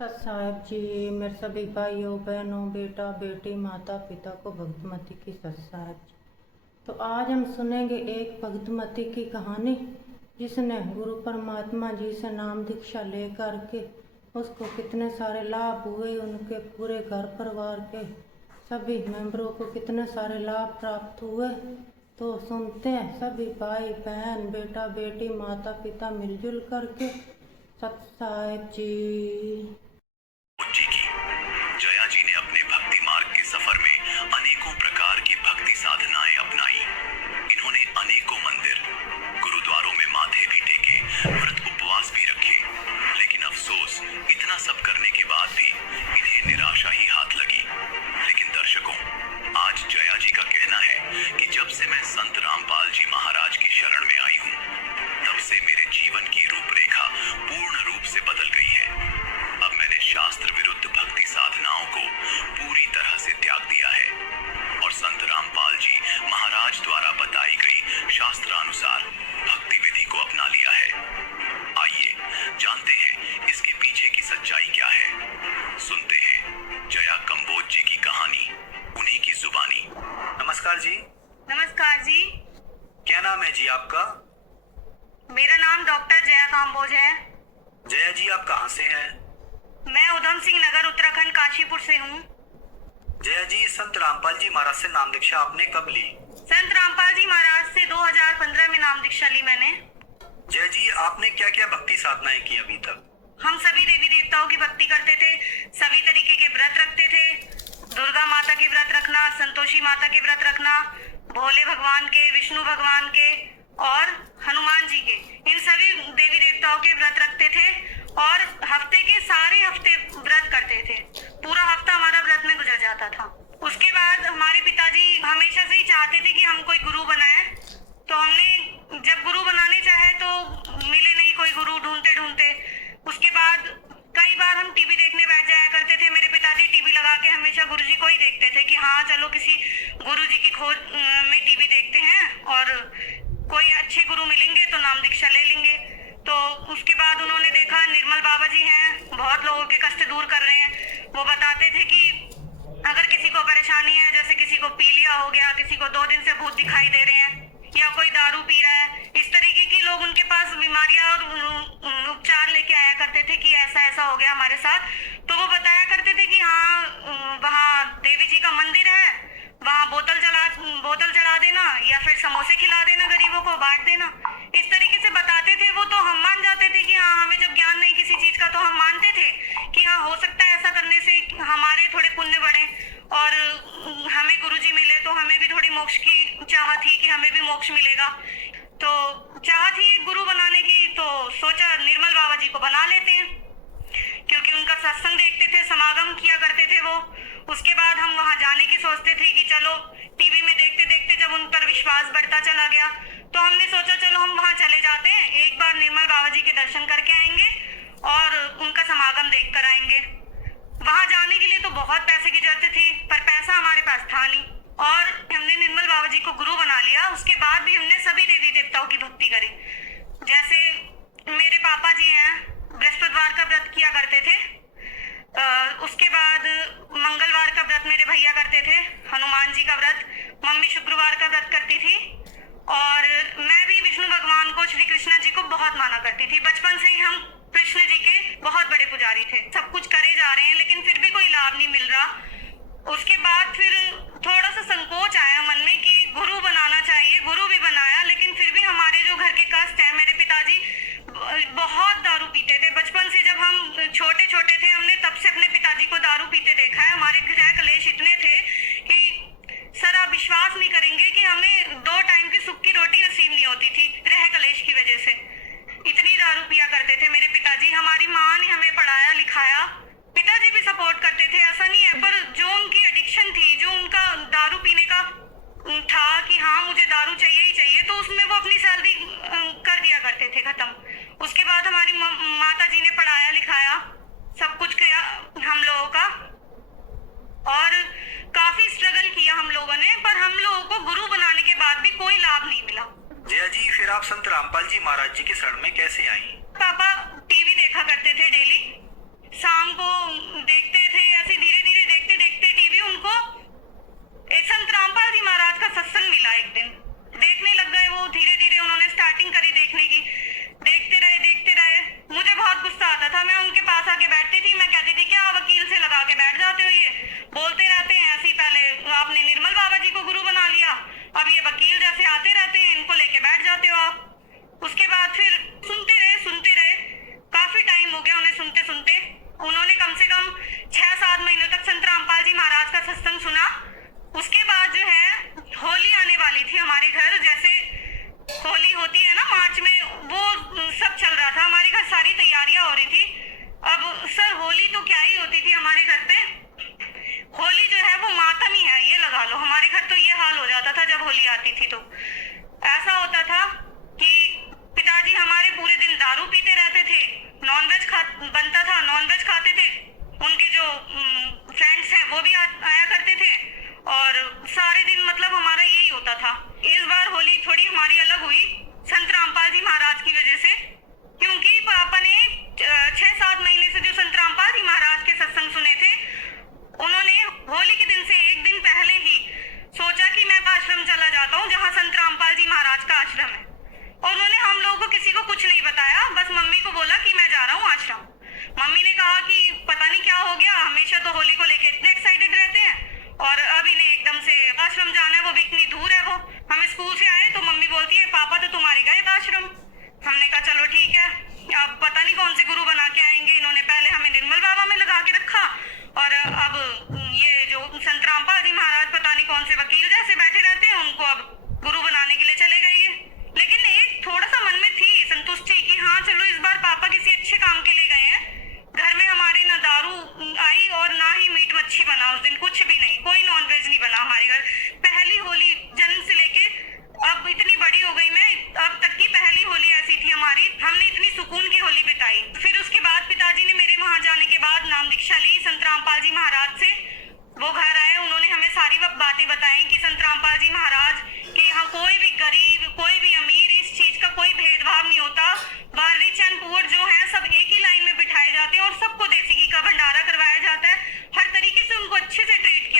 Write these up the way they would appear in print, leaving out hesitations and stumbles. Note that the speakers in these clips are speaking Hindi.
सत साहिब जी, मेरे सभी भाइयों बहनों बेटा बेटी माता पिता को भक्तमती की सत साहिब जी। तो आज हम सुनेंगे एक भक्तमती की कहानी जिसने गुरु परमात्मा जी से नाम दीक्षा लेकर के उसको कितने सारे लाभ हुए, उनके पूरे घर परिवार के सभी मेंबरों को कितने सारे लाभ प्राप्त हुए। तो सुनते हैं सभी भाई बहन बेटा बेटी माता पिता मिलजुल करके। सत साहिब जी। जी की जया जी ने अपने भक्ति मार्ग के सफर में अनेकों प्रकार की भक्ति साधनाएं अपनाई। इन्होंने अनेकों मंदिर गुरुद्वारों में माथे भी टेके, व्रत उपवास भी रखे, लेकिन अफसोस इतना सब करने के बाद भी इन्हें निराशा ही हाथ लगी। लेकिन दर्शकों, आज जया जी का कहना है कि जब से मैं संत रामपाल जी महाराज की शरण में आई हूँ, तब से मेरे जीवन की रूपरेखा पूर्ण रूप से बदल गई है। अब मैंने शास्त्र विरुद्ध भक्ति साधनाओं को पूरी तरह से त्याग दिया है और संत रामपाल जी महाराज द्वारा बताई गई शास्त्रानुसार भक्ति विधि को अपना लिया है। आइए जानते हैं इसके पीछे की सच्चाई क्या है। सुनते हैं जया कंबोज जी की कहानी, उन्हीं की जुबानी। नमस्कार जी। नमस्कार जी। क्या नाम है जी आपका? मेरा नाम डॉक्टर जया काम्बोज है। जया जी, आप कहाँ से हैं? मैं उधम सिंह नगर उत्तराखंड काशीपुर से हूँ। जया जी, संत रामपाल जी महाराज से नाम दीक्षा आपने कब ली? संत रामपाल जी महाराज से 2015 में नाम दीक्षा ली मैंने। जया जी, आपने क्या क्या भक्ति साधनाएं की अभी तक? हम सभी देवी देवताओं की भक्ति करते थे, सभी तरीके के व्रत रखते थे। दुर्गा माता के व्रत रखना, संतोषी माता के व्रत रखना, भोले भगवान के, विष्णु भगवान के और हनुमान जी के, इन सभी देवी देवताओं के व्रत रखते थे और हफ्ते के सारे हफ्ते व्रत करते थे। पूरा हफ्ता हमारा व्रत में गुजर जाता था। उसके बाद हमारे पिताजी हमेशा से ही चाहते थे कि हम कोई गुरु बनाए, तो हमने जब गुरु बनाने चाहे तो मिले नहीं कोई गुरु, ढूंढते ढूंढते। उसके बाद कई बार हम टीवी देखने बैठ जाया करते थे। मेरे पिताजी टीवी लगा के हमेशा गुरुजी को ही देखते थे कि हाँ चलो किसी गुरुजी की खोज में टीवी देखते हैं और कोई अच्छे गुरु मिलेंगे तो नाम दीक्षा ले लेंगे। तो उसके बाद उन्होंने देखा निर्मल बाबा जी हैं, बहुत लोगों के कष्ट दूर कर रहे हैं। वो बताते थे कि अगर किसी को परेशानी है, जैसे किसी को पीलिया हो गया, किसी को 2 दिन से भूत दिखाई दे रहे हैं या कोई दारू पी रहा है, इस तरीके के लोग उनके पास बीमारियां और उपचार लेके आया करते थे कि ऐसा ऐसा हो गया हमारे साथ। तो वो बताया करते थे कि हाँ वहाँ देवी जी का मंदिर है, वहाँ बोतल चढ़ा देना या फिर समोसे खिला देना, गरीबों को बांट देना। इस तरीके से बताते थे वो। तो हम मान जाते थे कि हाँ, हमें जब ज्ञान नहीं किसी चीज का तो हम मानते थे कि हाँ हो सकता है ऐसा करने से हमारे थोड़े पुण्य बढ़े और हमें गुरुजी मिले, तो हमें भी थोड़ी मोक्ष की चाह थी कि हमें भी मोक्ष मिलेगा। तो चाह थी एक गुरु बनाने की, तो सोचा निर्मल बाबा जी को बना लेते हैं, क्योंकि उनका सत्संग देखते थे, समागम किया करते थे वो। उसके बाद हम वहां जाने की सोचते थे कि चलो, टीवी में देखते देखते जब उन पर विश्वास बढ़ता चला गया तो हमने सोचा चलो हम वहां चले जाते हैं, एक बार निर्मल बाबा जी के दर्शन करके आएंगे और उनका समागम देख कर आएंगे। वहां जाने के लिए तो बहुत पैसे की जरूरत थी, पर पैसा हमारे पास था नहीं और हमने निर्मल बाबा जी को गुरु बना लिया। उसके बाद भी हमने सभी देवी देवताओं की भक्ति करी। जैसे मेरे पापा जी हैं, बृहस्पतिवार का व्रत किया करते थे। उसके बाद मंगलवार का व्रत मेरे भैया करते थे, हनुमान जी का व्रत। मम्मी शुक्रवार का व्रत करती थी और मैं भी विष्णु भगवान को, श्री कृष्ण जी को बहुत माना करती थी। बचपन से ही हम कृष्ण जी के बहुत बड़े पुजारी थे। सब कुछ करे जा रहे हैं लेकिन फिर भी कोई लाभ नहीं मिल रहा। उसके बाद फिर थोड़ा सा संकोच आया मन में कि गुरु बनाना चाहिए। गुरु भी बनाया, लेकिन फिर भी हमारे जो घर के कष्ट हैं, मेरे पिताजी बहुत दारू पीते थे। बचपन से जब हम छोटे छोटे थे, हमने तब से अपने पिताजी को दारू पीते देखा है। हमारे गृह कलेश इतने थे कि सर आप विश्वास नहीं करेंगे कि हमें 2 टाइम की सूखी रोटी नसीब नहीं होती थी गृह कलेश की वजह से। इतनी दारू पिया करते थे मेरे पिताजी। हमारी माँ ने हमें पढ़ाया लिखाया, पिताजी भी सपोर्ट करते थे, ऐसा नहीं है, पर जो उनकी एडिक्शन थी, जो उनका दारू पीने का था कि हाँ मुझे दारू चाहिए ही चाहिए, तो उसमें वो अपनी सैलरी कर दिया करते थे खत्म। उसके बाद हमारी माता जी ने पढ़ाया लिखाया, सब कुछ किया हम लोगों का और काफी स्ट्रगल किया हम लोगों ने, पर हम लोगों को गुरु बनाने के बाद भी कोई लाभ नहीं मिला। जया जी, फिर आप संत रामपाल जी महाराज जी की शरण में कैसे आई? पापा टीवी देखा करते थे डेली, शाम को होली आती थी तो ऐसा होता था कि पिताजी हमारे पूरे दिन दारू पीते रहते थे, नॉनवेज बनता था, नॉनवेज खाते थे, उनके जो फ्रेंड्स हैं वो भी आया करते थे और सारे दिन मतलब हमारा यही होता था। इस बार होली थोड़ी हमारी अलग हुई संत रामपाल जी महाराज की वजह से, क्योंकि पापा ने 6-7 महीने से जो संत रामपाल जी महाराज के सत्संग सुने थे, उन्होंने होली के दिन से एक दिन पहले ही सोचा कि मैं आश्रम चला जाता हूँ जहाँ संत रामपाल जी महाराज का आश्रम है, और उन्होंने हम लोगों को किसी को कुछ नहीं बताया, बस मम्मी को बोला कि मैं जा रहा हूँ आश्रम। मम्मी ने कहा कि पता नहीं क्या हो गया, हमेशा तो होली को लेके इतने एक्साइटेड रहते हैं और अब इन्हें एकदम से आश्रम जाना है, वो भी इतनी दूर है। वो हम स्कूल से आए तो मम्मी बोलती है पापा तो तुम्हारे गए आश्रम। हमने कहा चलो ठीक है, अब पता नहीं कौन से गुरु बना के आएंगे। इन्होंने पहले हमें निर्मल बाबा में लगा के रखा और अब ये जो संत रामपाल जी महाराज पता नहीं कौन से वकील जैसे बैठे रहते हैं, उनको अब गुरु बनाने के लिए चले गए ये। लेकिन एक थोड़ा सा मन में थी संतुष्टि कि हाँ चलो इस बार पापा किसी अच्छे काम के लिए गए हैं। घर में हमारे ना दारू आई और ना ही मीट मच्छी बना, उस दिन कुछ भी नहीं, कोई नॉनवेज नहीं बना हमारे घर। पहली होली जन्म से लेके अब इतनी बड़ी हो गई मैं, अब तक की पहली होली ऐसी थी हमारी, हमने इतनी सुकून की होली बिताई। फिर उसके बाद पिताजी ने मेरे वहां जाने के बाद नाम दीक्षा ली संत रामपाल जी महाराज से। वो घर आए, उन्होंने हमें सारी बातें बताई कि संत रामपाल जी महाराज के यहाँ कोई भी गरीब कोई भी अमीर इस चीज का कोई भेदभाव नहीं होता। रिच एंड पुअर जो है सब एक ही लाइन में बिठाए जाते हैं और सबको देसी घी का भंडारा करवाया जाता है, हर तरीके से उनको अच्छे से ट्रीट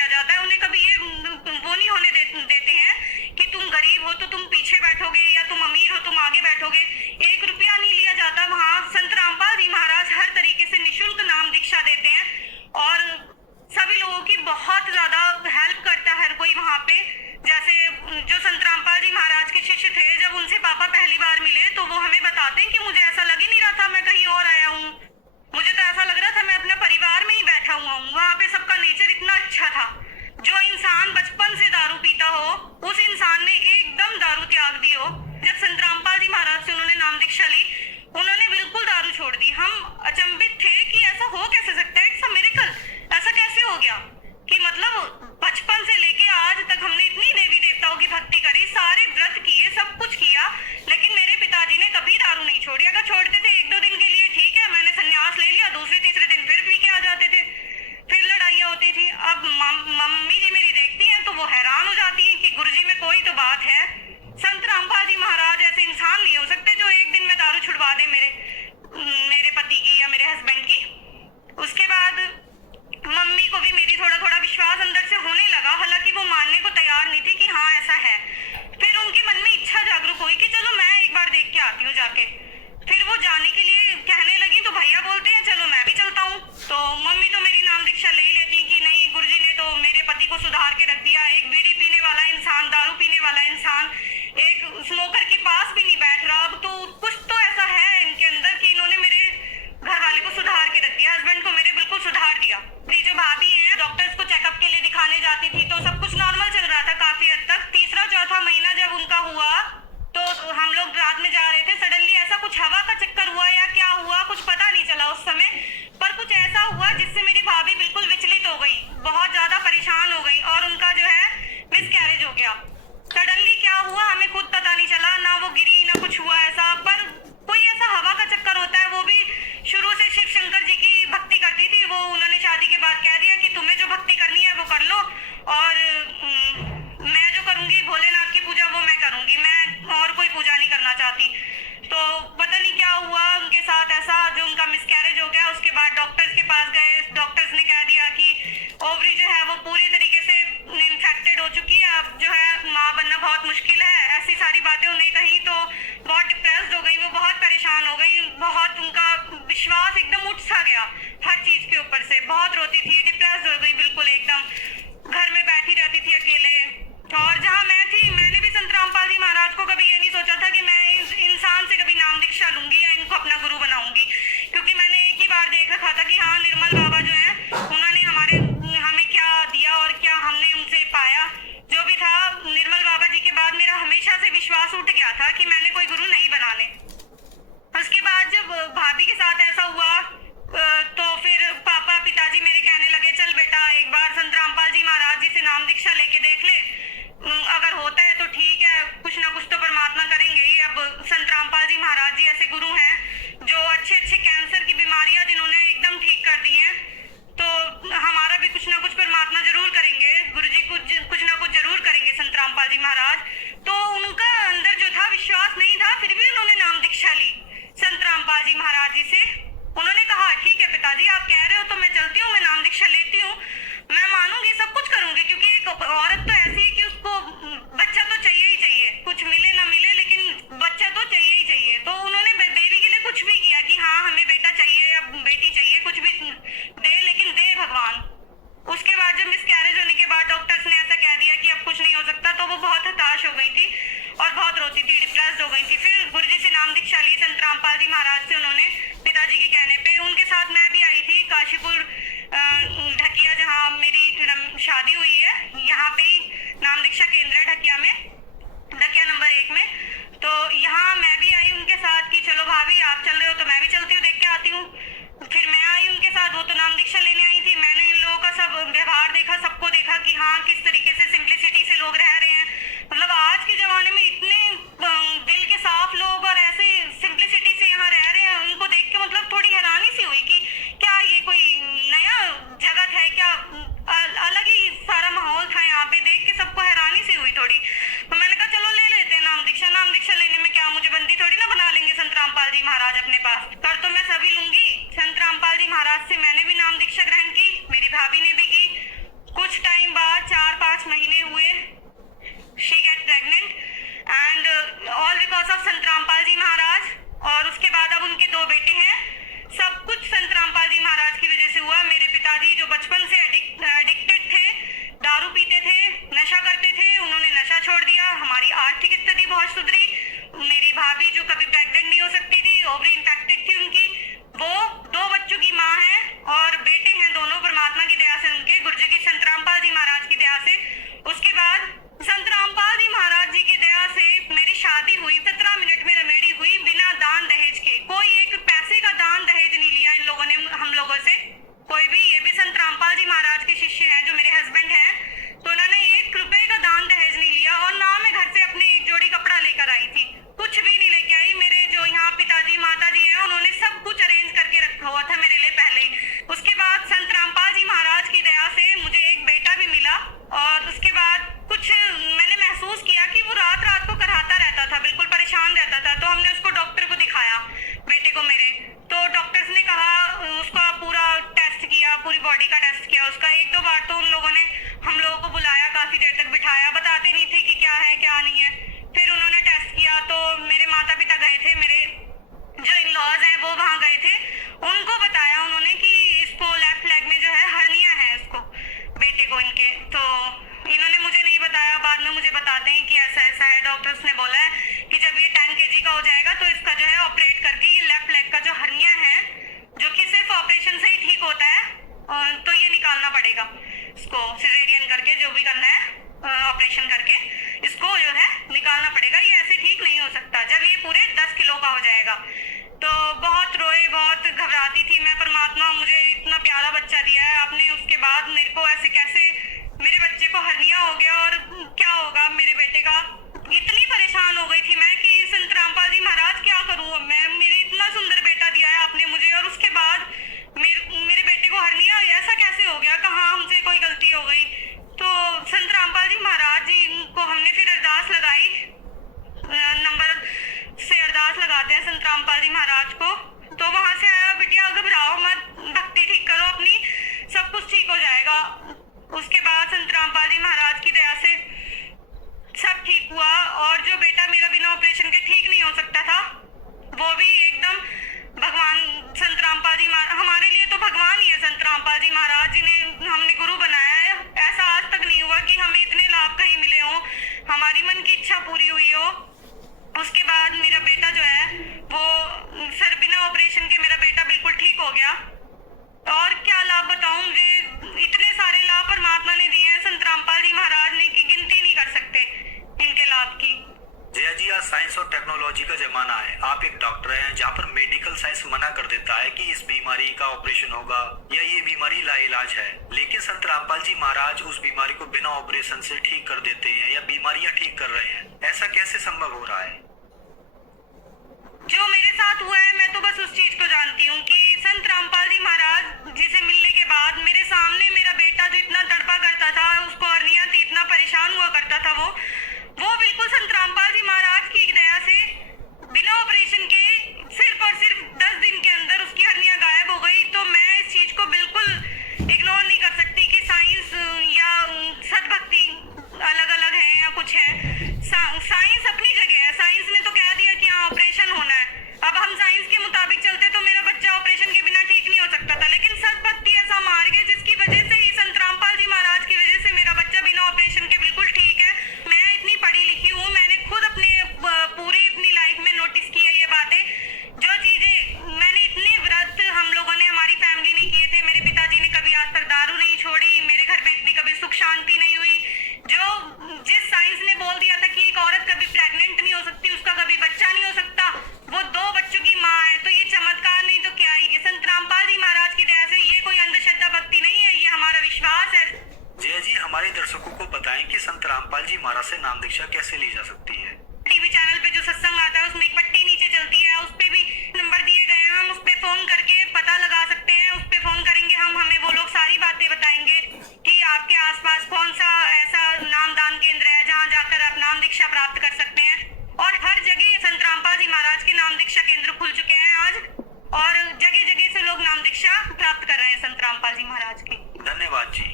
जी आप कह रहे हो तो मैं चलती हूँ, मैं नाम दीक्षा लेती हूँ, मैं मानूंगी, सब कुछ करूंगी, क्योंकि एक औरत तो ऐसी है कि उसको बच्चा तो चाहिए ही चाहिए, कुछ मिले ना मिले लेकिन बच्चा तो चाहिए ही चाहिए। तो उन्होंने बेबी के लिए कुछ भी किया कि हाँ हमें बेटा चाहिए या बेटी चाहिए, कुछ भी दे, लेकिन दे भगवान। उसके बाद जब मिसकैरेज होने के बाद डॉक्टर्स ने ऐसा कह दिया कि अब कुछ नहीं हो सकता, तो वो बहुत हताश हो गई थी और बहुत रोती थी, डिप्रेस्ड हो गई थी। फिर गुरुजी से नाम दीक्षा ली, संत रामपाल जी महाराज से उन्होंने, पिताजी के कहने पे। उनके साथ मैं भी आई थी काशीपुर ढकिया, जहाँ मेरी शादी हुई है, यहाँ पे ही नाम दीक्षा केंद्र है ढकिया में, ढकिया नंबर 1 में। तो यहाँ मैं भी आई उनके साथ कि चलो भाभी आप चल रहे हो तो मैं भी चलती हूँ, देख के आती हूँ। फिर मैं आई उनके साथ, वो तो नाम दीक्षा लेने आई थी। मैंने इन लोगों का सब व्यवहार देखा, सबको देखा कि हाँ किस तरीके से सिंप्लिसिटी से लोग रह रहे हैं। मतलब आज के जमाने में इतने दिल के साफ लोग और ऐसे सिंप्लिसिटी से यहाँ रह रहे हैं, उनको देख के मतलब थोड़ी हैरानी सी हुई कि क्या ये कोई नया जगत है क्या, अलग ही सारा माहौल था यहाँ पे, देख के सबको हैरानी सी हुई थोड़ी। तो मैंने कहा चलो ले लेते हैं नाम दीक्षा। नाम दीक्षा लेने में क्या मुझे बंदी थोड़ी ना बना लेंगे संत रामपाल जी महाराज अपने पास, कर तो मैं सभी लूंगी। संत रामपाल जी महाराज से मैंने भी नाम दीक्षा ग्रहण की, मेरी भाभी ने भी की। कुछ टाइम बाद 4-5 महीने हुए, she get pregnant and all because of संत रामपाल जी महाराज। और उसके बाद अब उनके 2 बेटे हैं, सब कुछ संत रामपाल जी महाराज की वजह से हुआ। मेरे पिताजी जो बचपन से एडिक्टेड थे, दारू पीते थे, नशा करते थे, उन्होंने नशा छोड़ दिया। हमारी आर्थिक स्थिति बहुत सुधरी। मेरी भाभी जो कभी प्रेग्नेंट नहीं हो सकती थी, ओवरी इन्फेक्टेड थी उनकी, वो 2 बच्चों की माँ है और बेटे हैं दोनों, परमात्मा की दया से, उनके गुरुजी की संत रामपाल जी महाराज की दया से। उसके बाद संत रामपाल जी महाराज जी की दया से मेरी शादी हुई, 17 मिनट में रमेड़ी हुई, बिना दान दहेज के। कोई एक पैसे का दान दहेज नहीं लिया इन लोगों ने हम लोगों से, कोई भी। ये भी संत रामपाल जी महाराज के शिष्य हैं जो मेरे हस्बैंड हैं, तो उन्होंने 1 रुपए का दान दहेज नहीं लिया। और ना मैं घर से अपनी एक जोड़ी कपड़ा लेकर आई थी, कुछ भी नहीं लेके आई। मेरे जो यहाँ पिताजी माताजी हैं, उन्होंने सब कुछ अरेंज करके रखा हुआ था मेरे लिए पहले ही। उसके बाद संत रामपाल जी महाराज की दया से मुझे एक बेटा भी मिला। और उसके बाद कुछ मैंने महसूस किया कि वो रात रात को कराहता रहता था, बिल्कुल परेशान रहता था। तो हमने उसको डॉक्टर को दिखाया, बेटे को मेरे। तो डॉक्टर्स ने कहा, उसका पूरा टेस्ट किया, पूरी बॉडी का टेस्ट किया उसका। 1-2 बार तो उन लोगों ने हम लोगों को बुलाया, काफी देर तक बिठाया, बताते नहीं थे कि क्या है क्या नहीं है। फिर उन्होंने टेस्ट किया तो मेरे माता पिता गए थे, मेरे जो इन-लॉज हैं वो वहाँ गए थे। उनको बताया उन्होंने कि इसको लेफ्ट लेग में जो है हर्निया है, इसको बेटे को इनके। तो इन्होंने मुझे नहीं बताया, बाद में मुझे बताते हैं कि ऐसा ऐसा है। डॉक्टर्स ने बोला है कि जब ये 10 kg का हो जाएगा तो इसका जो है ऑपरेट करके ये लेफ्ट लेग का जो हर्निया है, जो कि सिर्फ ऑपरेशन से ही ठीक होता है, तो ये निकालना पड़ेगा इसको, सिजेरियन करके जो भी करना है ऑपरेशन करके इसको जो है निकालना पड़ेगा। ये ऐसे ठीक नहीं हो सकता जब ये पूरे 10 किलो का हो जाएगा। तो बहुत रोए, बहुत घबराती थी मैं, परमात्मा मुझे इतना प्यारा बच्चा दिया है आपने, उसके बाद मेरे को ऐसे कैसे, मेरे बच्चे को हर्निया हो गया और क्या होगा मेरे बेटे का। इतनी परेशान हो गई थी मैं कि संत रामपाल जी महाराज क्या करूँ मैं, मेरे इतना सुंदर बेटा दिया है आपने मुझे, और उसके बाद मेरे बेटे को हर्निया ऐसा कैसे हो गया, कहाँ हमसे कोई गलती हो गई। तो संत रामपाल जी महाराज जी को हमने फिर अरदास लगाई, नंबर से अरदास लगाते हैं संत रामपाल जी महाराज को। तो वहां से आया, बिटिया घबराओ मत, भक्ति ठीक करो अपनी, सब कुछ ठीक हो जाएगा। उसके बाद संत रामपाल जी महाराज की दया से सब ठीक हुआ। और जो बेटा मेरा बिना ऑपरेशन के ठीक नहीं हो सकता था, वो भी एकदम भगवान संत रामपाल जी हमारे लिए तो भगवान ही है। संत रामपाल जी महाराज जिन्हें हमने गुरु बनाया है, ऐसा आज तक नहीं हुआ कि हमें इतने लाभ कहीं मिले हों, हमारी मन की इच्छा पूरी हुई हो। उसके बाद मेरा बेटा जो है वो सर बिना ऑपरेशन के मेरा बेटा बिल्कुल ठीक हो गया। और क्या लाभ बताऊं, मुझे इतने सारे लाभ परमात्मा ने दिए हैं संत रामपाल जी महाराज ने कि गिनती नहीं कर सकते इनके लाभ की। जया जी, आज साइंस और टेक्नोलॉजी का जमाना है। आप एक डॉक्टर हैं, जहाँ पर मेडिकल साइंस मना कर देता है कि इस बीमारी का ऑपरेशन होगा या ये बीमारी लाइलाज है, लेकिन संत रामपाल जी महाराज उस बीमारी को बिना ऑपरेशन से ठीक कर देते हैं या बीमारियां ठीक कर रहे हैं। ऐसा कैसे संभव हो रहा है? जो मेरे साथ हुआ है, मैं तो बस उस चीज को जानती हूँ कि संत रामपाल जी महाराज जी से मिलने के बाद मेरे सामने मेरा बेटा जो इतना तड़पा करता था, उसको हर्निया थी, इतना परेशान हुआ करता था, वो बिल्कुल संत रामपाल जी महाराज की दया से बिना ऑपरेशन के सिर्फ और सिर्फ 10 दिन के अंदर उसकी हर्निया गायब हो गई। तो मैं इस चीज दर्शकों को बताएं कि संत रामपाल जी महाराज से नाम दीक्षा कैसे ली जा सकती है। टीवी चैनल पे जो सत्संग आता है उसमें एक पट्टी नीचे चलती है, उस पे भी नंबर दिए गए हैं, हम उस पे फोन करके पता लगा सकते हैं। उस पे फोन करेंगे हम, हमें वो लोग सारी बातें बताएंगे कि आपके आसपास कौन सा ऐसा नामदान केंद्र है जहाँ जाकर आप नाम दीक्षा प्राप्त कर सकते हैं। और हर जगह संत रामपाल जी महाराज के नाम दीक्षा केंद्र खुल चुके हैं आज, और जगह जगह से लोग नाम दीक्षा प्राप्त कर रहे हैं संत रामपाल जी महाराज की। धन्यवाद जी।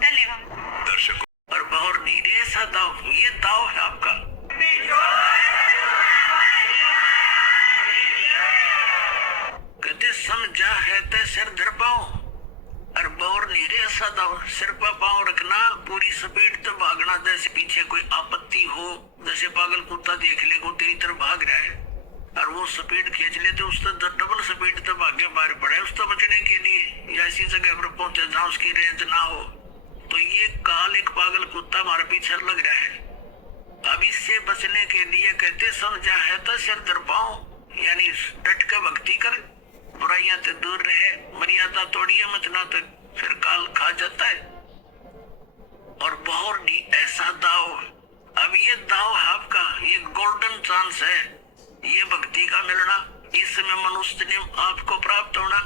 धन्यवाद। दर्शकों और बहुत नीरे सा दाव, ये दाव है आपका। कहते समझा है ते सिर धर पाओ, और बहुत नीरे सा दाव, सिर पर पाँव रखना, पूरी स्पीड तो भागना, जैसे पीछे कोई आपत्ति हो, जैसे पागल कुत्ता देख ले को तेरी तरफ भाग रहा है और वो स्पीड खींच ले तो उससे डबल स्पीड तो भागे बाहर पड़े। उसको बचने के लिए या ऐसी जगह पर पहुंचे जहाँ उसकी रेंज ना हो, तो ये काल एक पागल कुत्ता हमारे पीछे लग रहा है। अब इससे बचने के लिए कहते समझा है तो सिर दर पाओ, यानी डट कर भक्ति कर, बुराइयां से दूर रहे, मर्यादा तोड़िए मत, ना तो फिर काल खा जाता है। और बहुत ही ऐसा दाव, अब ये दाव है आपका, ये गोल्डन चांस है, ये भक्ति का मिलना, इसमें मनुष्य ने आपको प्राप्त होना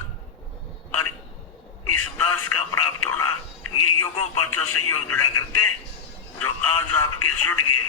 और इस दास का प्राप्त होना, ये योगों पाचा सहयोग जुड़ा करते जो आज आपके जुड़ गए।